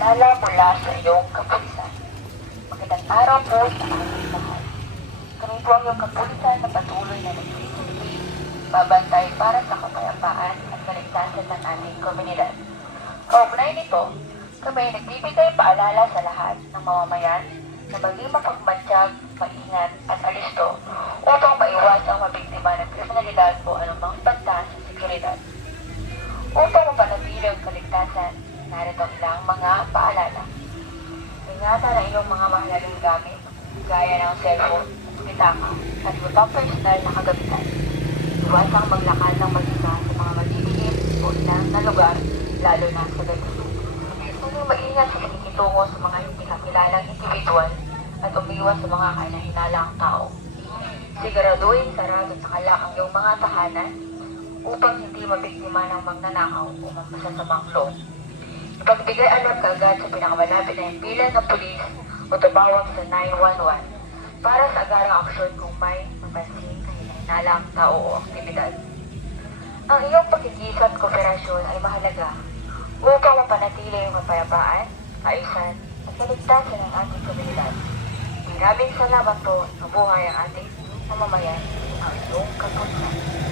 pagkilala mula sa iyong kapulisan. Magandang araw po sa ating lahat. Kami po ang iyong kapulisan na patuloy na nagsisilbi, babantay para sa kapayapaan at kaligtasan ng ating komunidad. Kaugnay nito, kami ay nagbibigay paalala sa lahat ng mamamayan na maging mapagmatsyag, maingat at alisto upang maiwasang mabiktima ng kriminalidad o anumang banta sa seguridad. Upang mapanatili ang kaligtasan, narito ang ilang mga paalala. Ingatan ang iyong mga mahalagang gamit, gaya ng cellphone, pitaka, at iba pang personal na kagamitan. Iwasang maglakad ng mag-isa sa mga madidilim o ilang na lugar, lalo na sa gabi. Huwag maingat sa pakikitungo sa mga hindi kakilalang individual at umiwas sa mga kahinahinalang tao. Siguraduhin sarado sa kala ang iyong mga tahanan upang hindi mabiktima ng magnanakaw o masasamang loob. Ipagbigay alam kaagad sa pinakamalapit na himpilan ng pulis o tumawag sa 911 para sa agarang aksyon kung may mapansin kahinahinalang tao o aktibidad. Ang iyong pagkikisa at kooperasyon ay mahalaga upang mapanatili ang kapayapaan, kaayusan at kaligtasan ng ating komunidad. Maraming salamat po. Mabuhay ang ating mamamayan, ang iyong kapulisan.